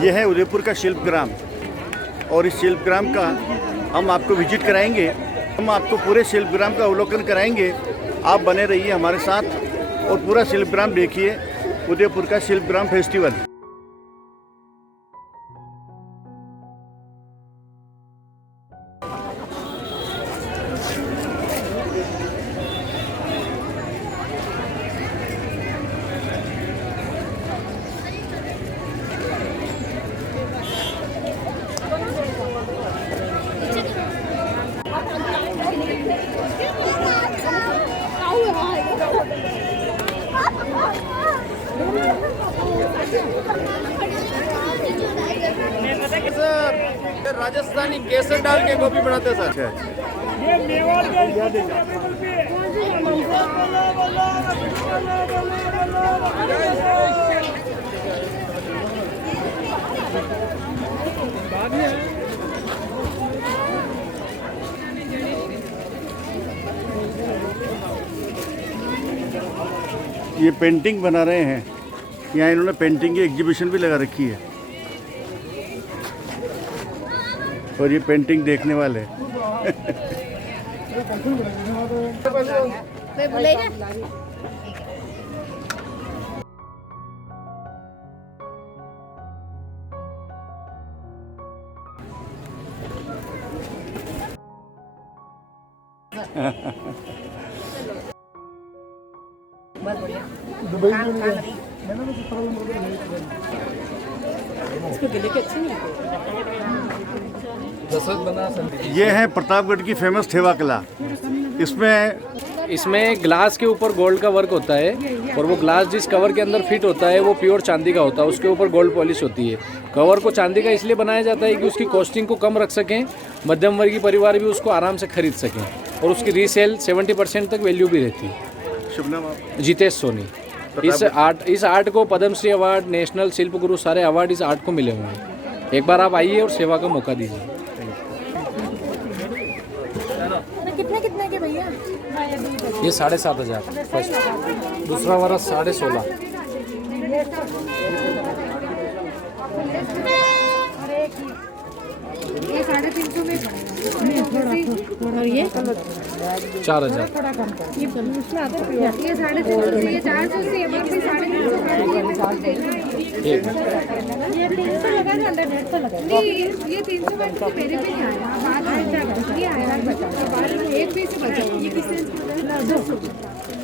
ये है उदयपुर का शिल्पग्राम और इस शिल्पग्राम का हम आपको विजिट कराएंगे। हम आपको पूरे शिल्पग्राम का अवलोकन कराएंगे। आप बने रहिए हमारे साथ और पूरा शिल्पग्राम देखिए, उदयपुर का शिल्पग्राम फेस्टिवल। सर राजस्थानी केसर डाल के गोभी बनाते हैं सर। ये मेवाड़ के ये पेंटिंग बना रहे हैं। यहाँ इन्होंने पेंटिंग की एग्जीबिशन भी लगा रखी है और ये पेंटिंग देखने वाले ये है प्रतापगढ़ की फेमस थेवा कला। इसमें ग्लास के ऊपर गोल्ड का वर्क होता है और वो ग्लास जिस कवर के अंदर फिट होता है वो प्योर चांदी का होता है। उसके ऊपर गोल्ड पॉलिश होती है। कवर को चांदी का इसलिए बनाया जाता है कि उसकी कॉस्टिंग को कम रख सकें, मध्यम वर्गीय परिवार भी उसको आराम से खरीद सकें और उसकी रीसेल 70% तक वैल्यू भी रहती है। शुभ नाम आप? जितेश सोनी। इस आर्ट को पद्मश्री अवार्ड, नेशनल शिल्प गुरु, सारे अवार्ड इस आर्ट को मिले हुए हैं। एक बार आप आइए और सेवा का मौका दीजिए। कितने के भैया? ये 7,500 फर्स्ट, दूसरा वाला 16,500। ये 350 में और ये 4,000। ये 350, ये 400 से MRP 350। ये 300 लगा दो, अंडर 150 लगा। नहीं ये 300 में मेरे पे नहीं आया। बाद में ये आया बचा, बाद में एक पीस बचा। ये किस रेंज का? 200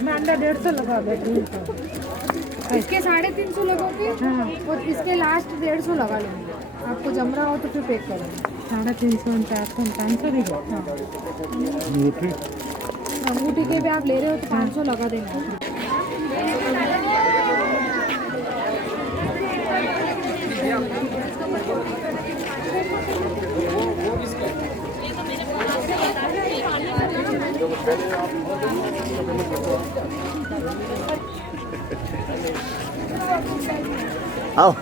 मैं अंडर 150 लगा बैठी। इसके 350 लगोगे और इसके लास्ट 150 लगा लेंगे। आपको जम रहा हो तो फिर पेक करेंगे। 350, 400, 500 भी अंगूठी के भी आप ले रहे हो तो 500 लगा देंगे। आओ।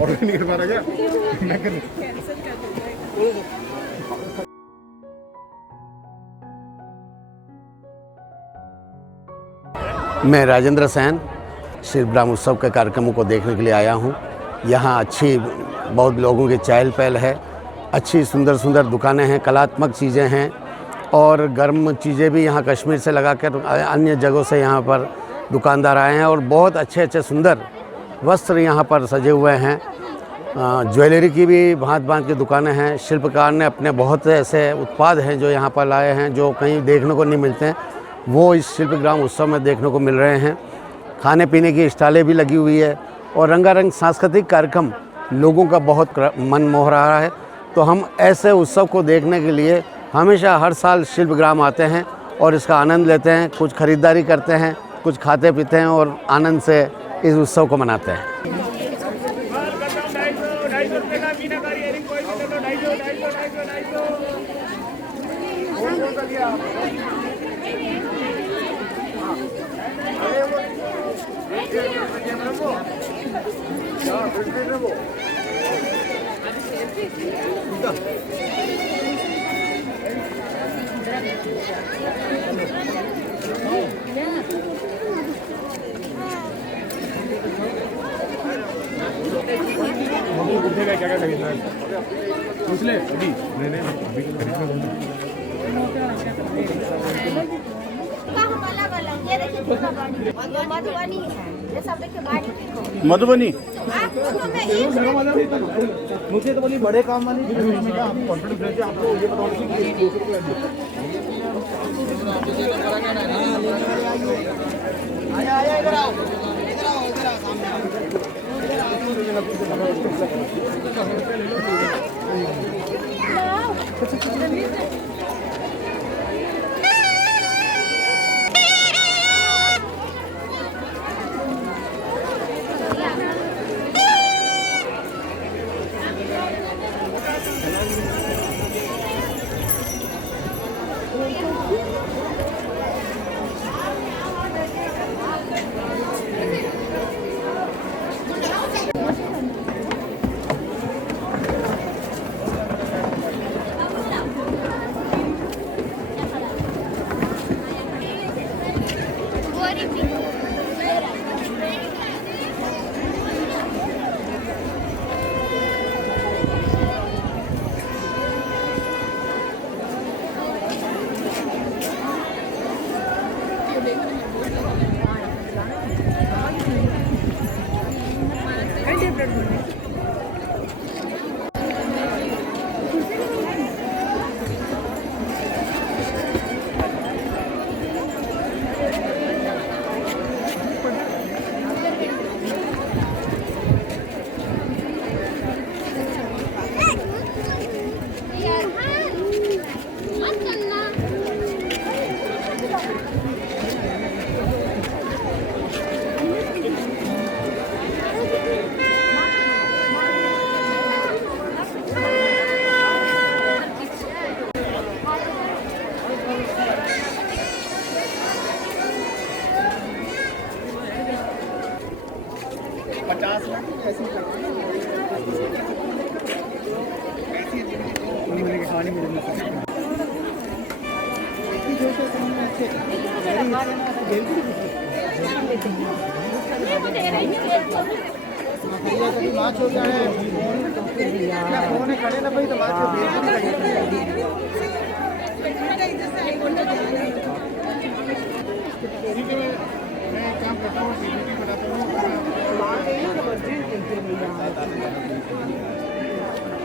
ऑर्डर नहीं कर पा रहा क्या? मैं राजेंद्र सैन शिल्पग्राम उत्सव के कार्यक्रमों को देखने के लिए आया हूँ। यहाँ अच्छी बहुत लोगों की चहल पहल है। अच्छी सुंदर सुंदर दुकानें हैं, कलात्मक चीज़ें हैं और गर्म चीज़ें भी यहाँ कश्मीर से लगा कर अन्य जगहों से यहाँ पर दुकानदार आए हैं और बहुत अच्छे अच्छे सुंदर वस्त्र यहाँ पर सजे हुए हैं। ज्वेलरी की भी भांत भांत की दुकानें हैं। शिल्पकार ने अपने बहुत ऐसे उत्पाद हैं जो यहाँ पर लाए हैं जो कहीं देखने को नहीं मिलते हैं, वो इस शिल्पग्राम उत्सव में देखने को मिल रहे हैं। खाने पीने की स्टॉलें भी लगी हुई है और रंगारंग सांस्कृतिक कार्यक्रम लोगों का बहुत मन मोह रहा है। तो हम ऐसे उत्सव को देखने के लिए हमेशा हर साल शिल्पग्राम आते हैं और इसका आनंद लेते हैं। कुछ खरीदारी करते हैं, कुछ खाते पीते हैं और आनंद से इस उत्सव को मनाते हैं। क्या क्या खरीदना है पूछ ले अभी। नहीं नहीं अभी तो खरीदना ये देखिए पूरा गाड़ी ये मधुबनी है, ये सब देखिए गाड़ी मधुबनी आपको तो मैं एक मुझे तो बोली बड़े काम वाली कॉन्फिडेंस दीजिए आपको ये बताओ कि आया आया इधर आओ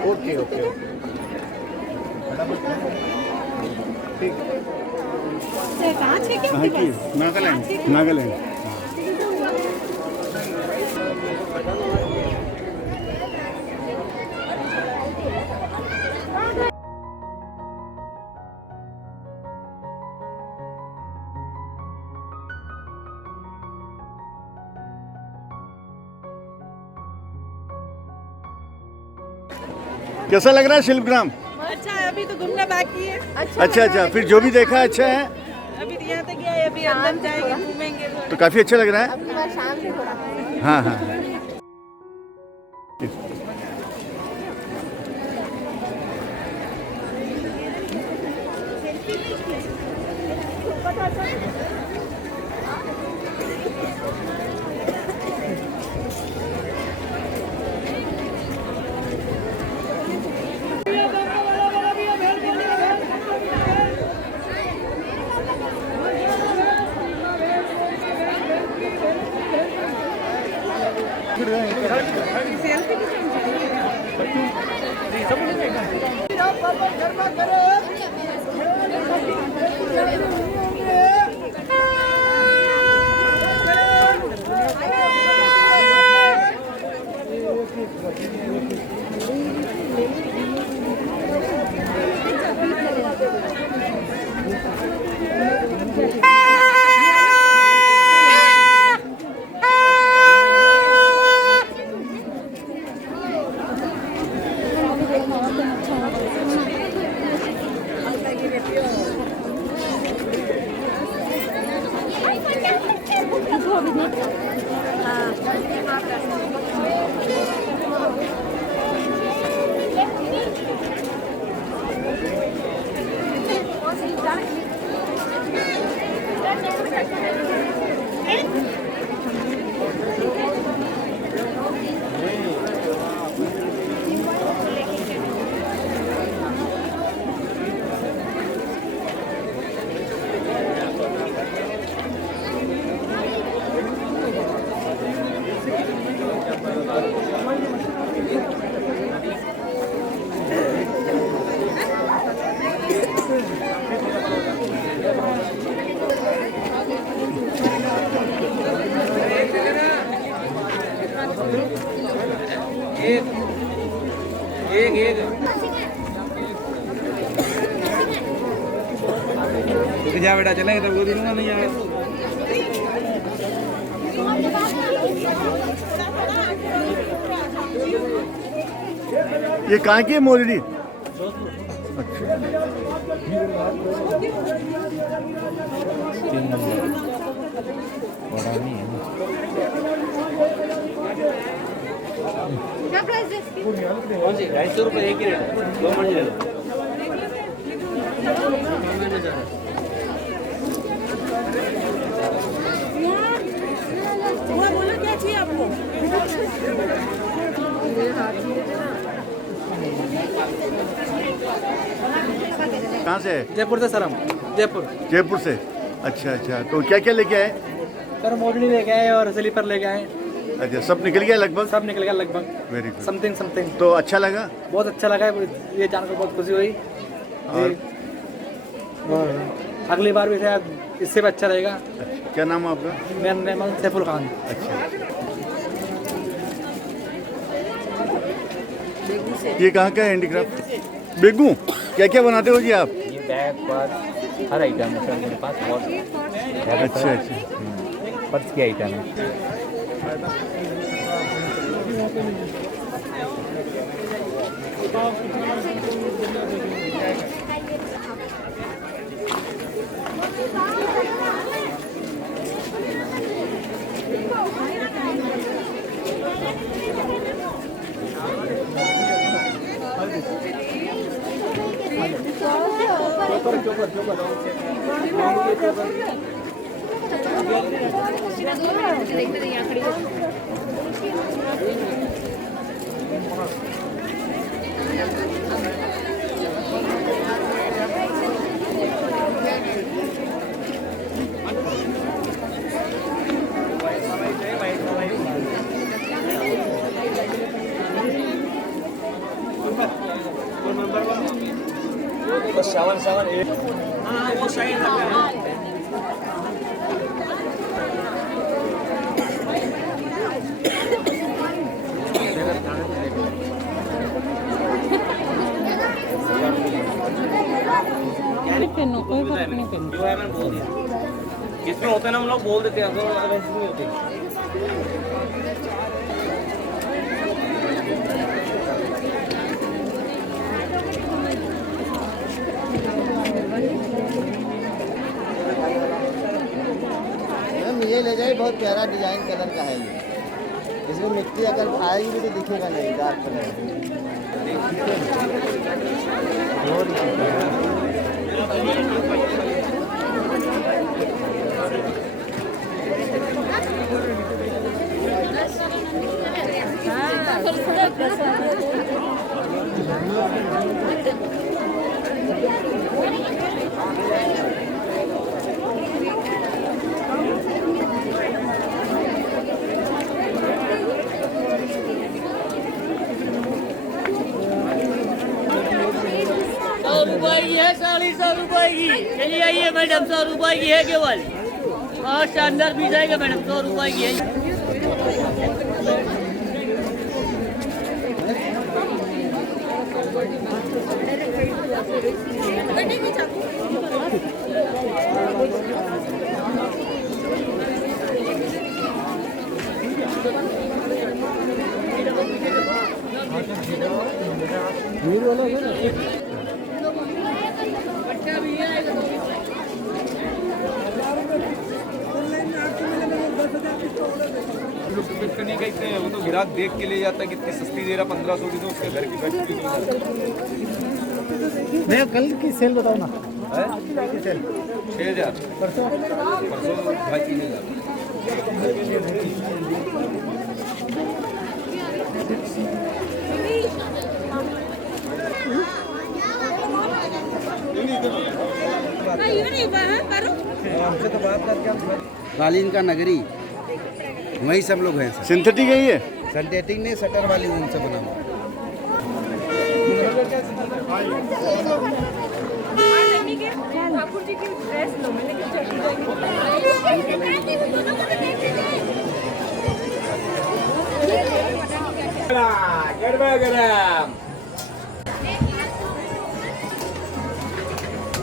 ओके ओके कहाँ छे क्या हाँ जी नागालैंड नागालैंड कैसा लग रहा है शिल्पग्राम? अच्छा है, अभी तो घूमना बाकी है। अच्छा अच्छा, फिर जो भी देखा अच्छा है, अभी यहाँ तक गया है, अभी अंदर जाएंगे घूमेंगे। तो काफी अच्छा लग रहा है। हाँ हाँ जा बेटा चलेंगे तो वो दिनूंगा नहीं आया। ये कहाँ की है मोरडी? क्या प्राइस है इसकी? 250 रुपये एक ही रेट है, 2 मंजिल। बोलो क्या चाहिए आपको? कहाँ से है? जयपुर से सर हम, जयपुर। जयपुर से। अच्छा अच्छा, तो क्या क्या लेके आए? सर मोरनी लेके आए और स्लीपर लेके आए। अच्छा, सब निकल गया लगभग? सब निकल गया लगभग। Very good. Something something. तो अच्छा लगा? बहुत अच्छा लगा, ये जानकर बहुत खुशी हुई। और अगली बार भी शायद इससे भी अच्छा रहेगा। क्या नाम है आपका? मेरा नाम सैफुल खान। अच्छा, ये कहाँ का है हैंडीक्राफ्ट? बेगू। क्या क्या बनाते हो जी आप? ये बैग पर्स हर आइटम है सर मेरे पास। बहुत अच्छा अच्छा। पर्स की आइटम है। कोई फर्क नहीं पड़ता। जो है मैंने बोल दिया। इसमें होते ना हम लोग बोल देते हैं, वैसे नहीं होते। ये ले जाए, बहुत प्यारा डिजाइन कलर का है ये। इसमें मिट्टी अगर आएगी भी तो दिखेगा नहीं, डार्क कलर। साड़ी 100 रुपए की। चलिए आइए मैडम, 100 रुपए की है केवल। और शानदार पीस आएगा मैडम, 100 रुपए की है। करने का इतने वो तो ग्राहक देख के ले जाता है, कितनी सस्ती दे रहा, 1500 की, तो उसके घर की बैठ भी नहीं। भैया कल की सेल बताओ ना। 6000 परसों 2,500 हमसे तो बात करके कालीन का नगरी, वही सब लोग हैं। सिंथेटिक है ये? सिंथेटिक ने शटर वाली ऊन से बना हुआ। ठाकुर जी की ड्रेस लो, मैंने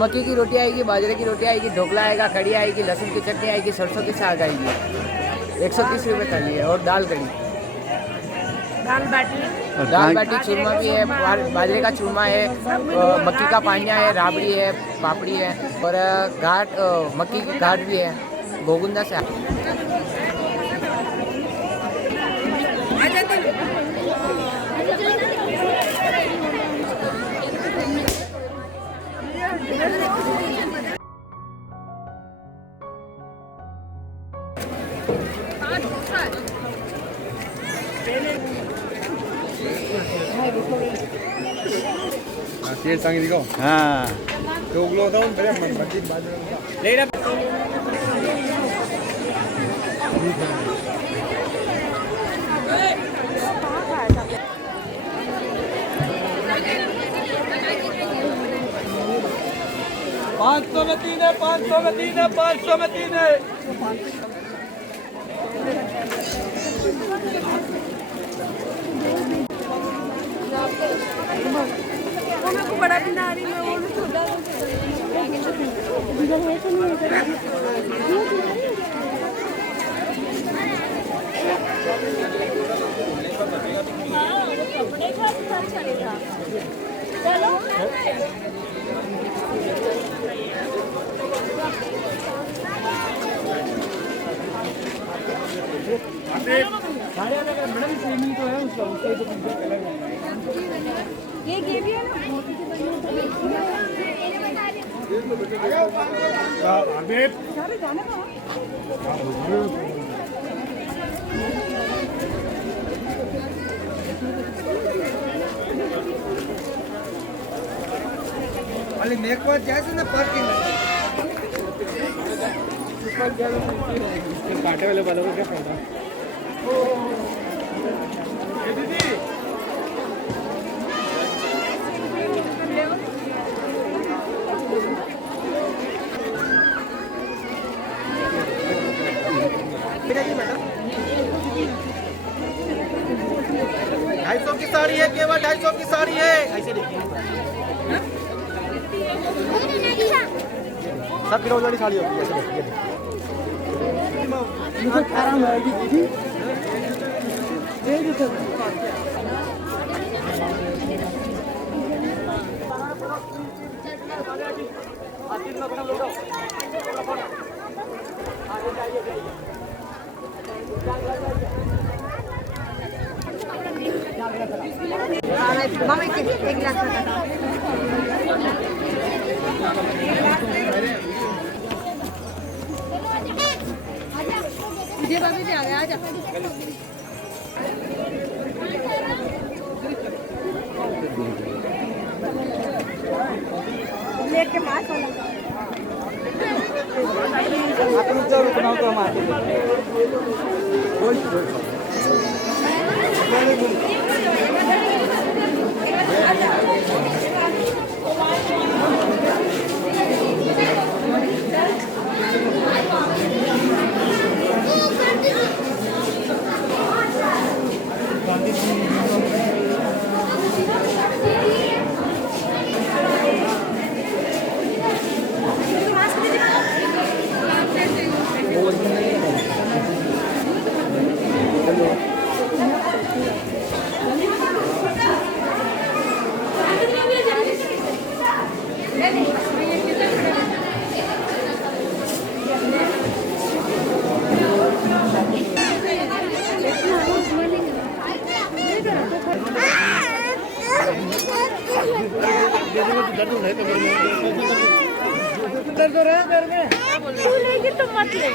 मक्की की रोटी आएगी, बाजरे की रोटी आएगी, ढोकला आएगा, कड़ी आएगी, लहसुन की चटनी आएगी, सरसों की साग आएगी। 130 रुपये थाली है। और दाल कड़ी, दाल बाटी चूरमा भी है, बाजरे का चूरमा है, मक्की का पानिया है, राबड़ी है, पापड़ी है और घाट मक्की की घाट भी है। गोगुंदा से हाँ पाँच सौ में तीन है, 500 में तीन है, 500 में तीन है। मेरे को बड़ा दिन आ रही है, वो भी छोटा मैडम सेम ही तो है उसका, ही तो कलर है। ये भी है ना, मोती के बने जाने का अरे नेक पर जैसे ना पार्किंग कांटे वाले वालों को क्या फायदा। ढाई 250 की साड़ी है, केवल 250 की साड़ी है। ऐसे देखिए सब किलो वाली साड़ी होगी। ऐसे देखिए आराम आएगी दीदी। एक गिलास मुझे भाभी भी आ गया, आजा लेके पास वाला रुकना तो हम आते तो मत ले।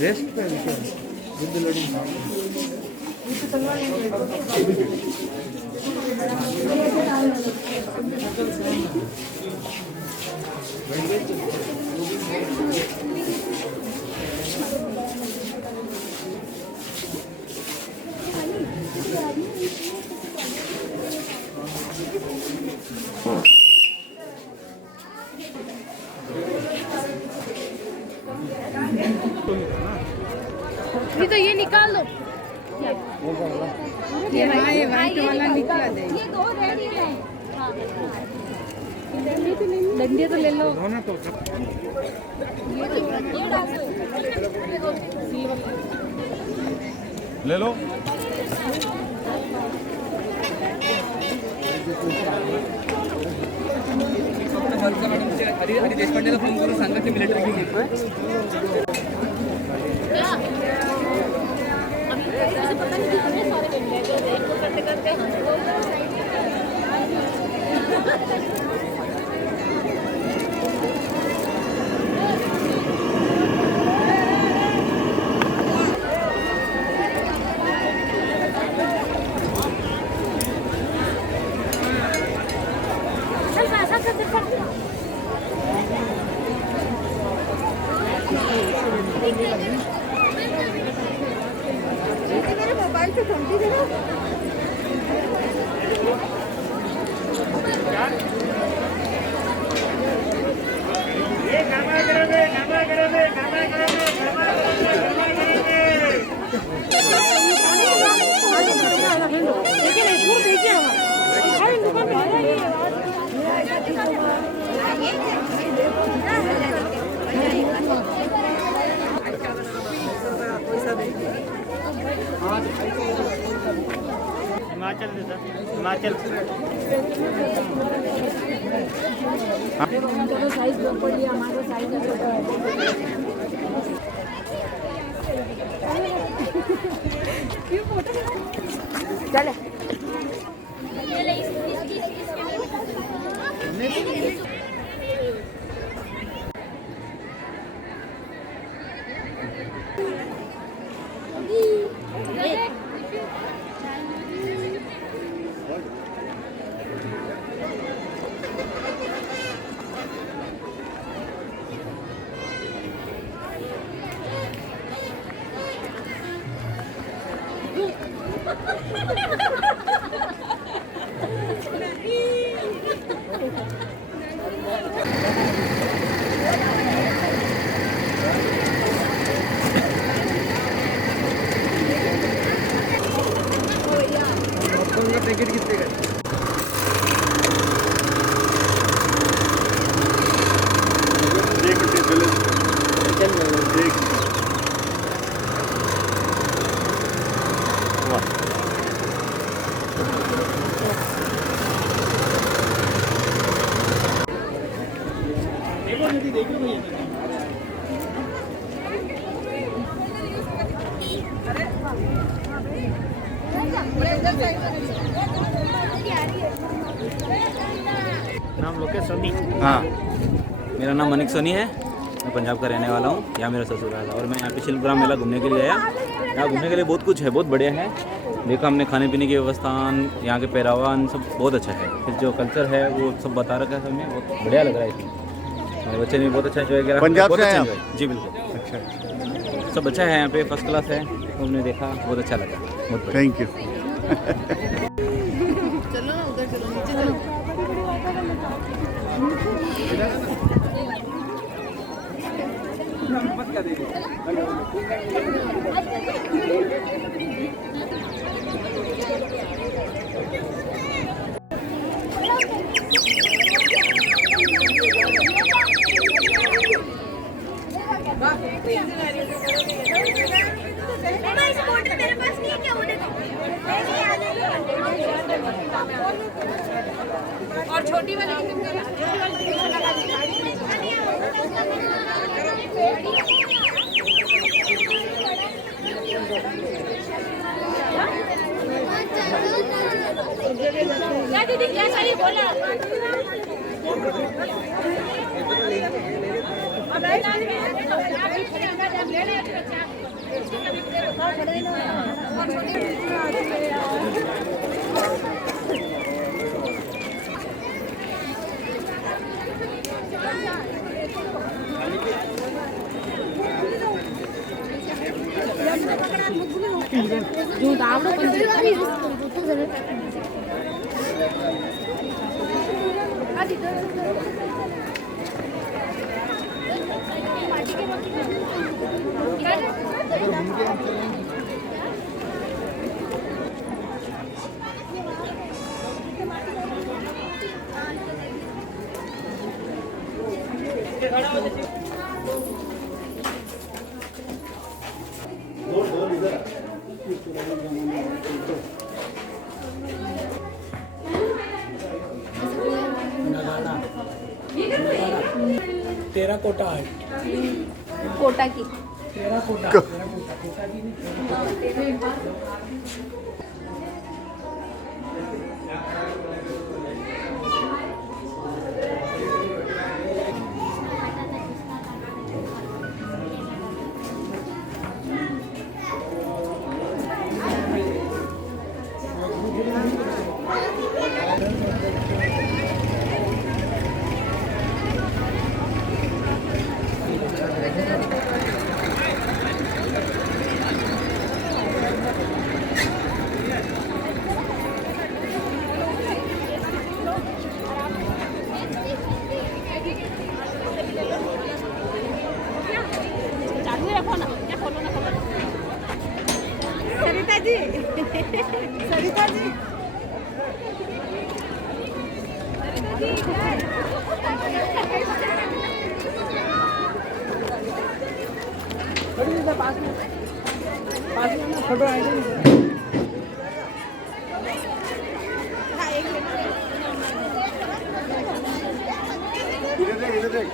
रेस्ट पे विद लोडिंग तो ये निकाल लो, ये वाइट वाला निकला दे। ये दो रेडी है। डंडे तो ले लो। दोनों तो ले लो। हरी देशपांडेला फोन करून सांगा की मिलिटरी घेऊन येतोय. पता नहीं कितने सारे बन गए, जो देखो करते करते मेरे मोबाइल पे घंटी दे दो। लेकिन एक और देखिए हमारी दुकान पे आया ये हिमाचल से सर, हिमाचल साइज पड़ी हमारा साइज चले पैकेट कितने का? नाम लोकेश सोनी। हाँ, मेरा नाम मनिक सोनी है, मैं पंजाब का रहने वाला हूँ। यहाँ मेरा ससुराल है और मैं यहाँ पे शिल्पग्राम मेला घूमने के लिए आया। यहाँ घूमने के लिए बहुत कुछ है, बहुत बढ़िया है। देखा हमने खाने पीने की व्यवस्था, यहाँ के पहरावान सब बहुत अच्छा है। फिर जो कल्चर है वो सब बता रखा है हमें, बहुत बढ़िया लग रहा है इसमें। मेरे बच्चे ने भी बहुत अच्छा एंजॉय किया। पंजाब से आए आप? जी बिल्कुल। अच्छा। सब अच्छा है यहाँ पे, फर्स्ट क्लास है। हमने देखा, बहुत अच्छा लगा, बहुत बढ़िया। Thank you. चलो ना उधर चलो, नीचे चलो। मेरे पास नहीं है क्या वो देखो। और छोटी वाली क्या दीदी क्या चाहिए बोला। टेराकोटा है, कोटा की टेराकोटा। सरिता जी सरिता जी फोटो आएगा। इधर देख।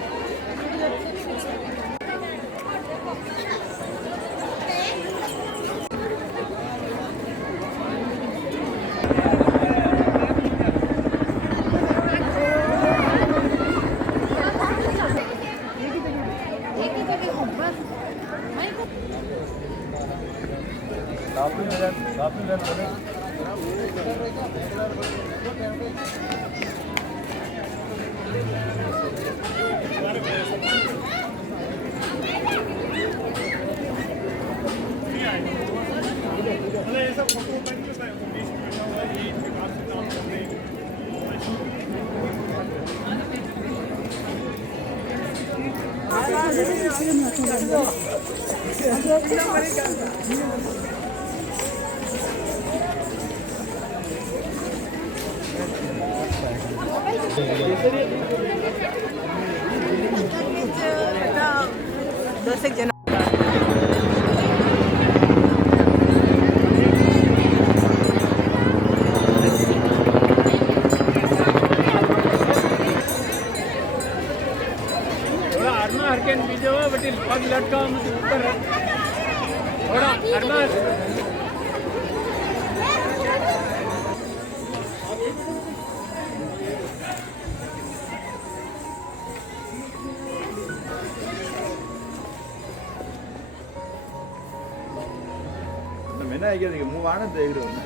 मैंने आगे देखिए मुंह आने देख रहे हो ना।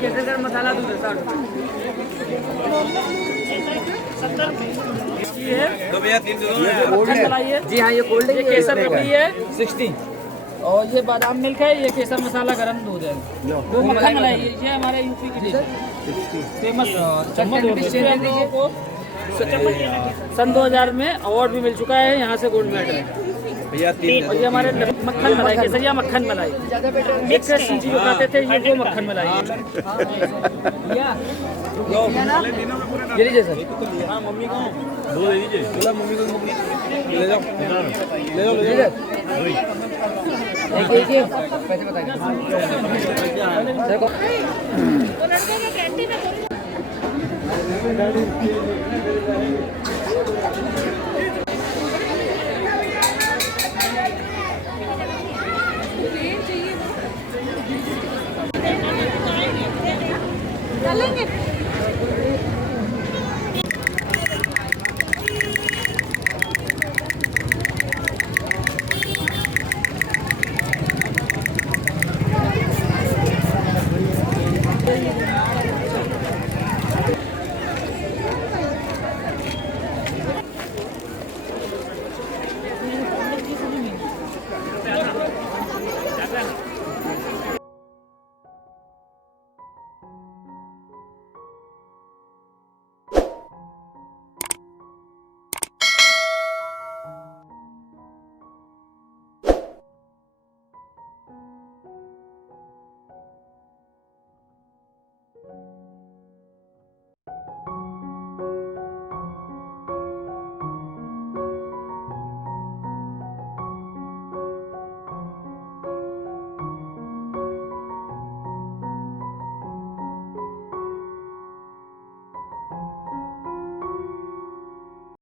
केसर मसाला दूध जी हाँ, ये कोल्ड है, केसर रबड़ी है 60 और ये बादाम मिल्क है, ये केसर मसाला गरम दूध है, वो मक्खन मलाई है। ये हमारे यूपी की डिश है, फेमस सन 2000 में अवार्ड भी मिल चुका है, यहाँ से गोल्ड मेडल है। और ये हमारे मक्खन मलाई, केसरिया मक्खन मलाई, एक से चीज़ जो खाते थे ये वो मक्खन मलाई है। ये लीजिए सर, मम्मी को दो दे दीजिए, मम्मी को ले जाओ, ले जाओ, ले जाओ। देखिए पैसे बताइए। देखो तो लड़के के कैंटीन में